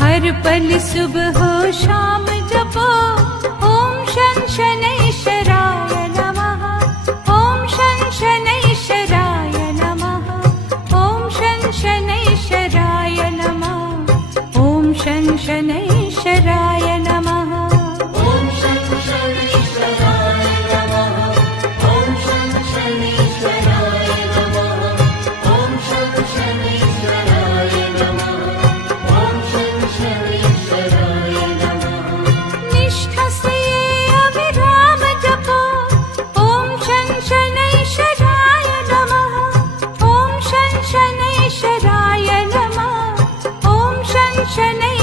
हर पल सुबह हो शाम जपो ओम शन शनैश्वराय नमः। ओम शन शनैश्वराय नमः। ओम शन शनैश्वराय नमः। ओम शन शनैश्वराय नमः। ओम शं शनैश्वराय नमः। ओम शं शनैश्वराय नमः। ओम शं शनैश्वराय नमः। ओम शं शनैश्वराय नमः। निष्ठा से अविराम जपो ओम शन शनैश्वराय नमः। ओम शन शनैश्वराय नमः। ओम शन शनैश्वराय